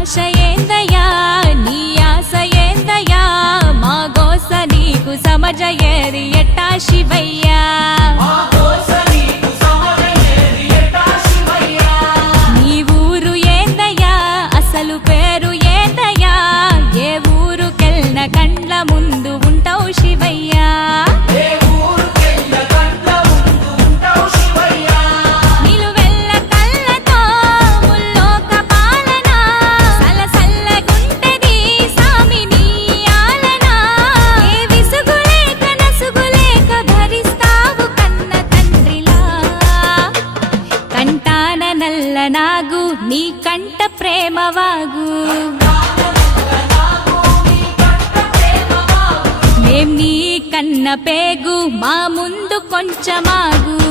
ఆశ ఏందయ్యా నీ ఆశ ఏందయ్యా మా గోస నీకు సమజయేది ఎట్టా శివయ్యా నీ ఊరు ఏందయ్యా అసలు పేరు ఏందయ్యా ఏ ఊరుకెళ్ళిన కండ్ల ముందు ఉంటావు శివయ్యా నాగు నీ కంట ప్రేమవాగు మేం నీ కన్న పేగు మా ముందు కొంచెమాగు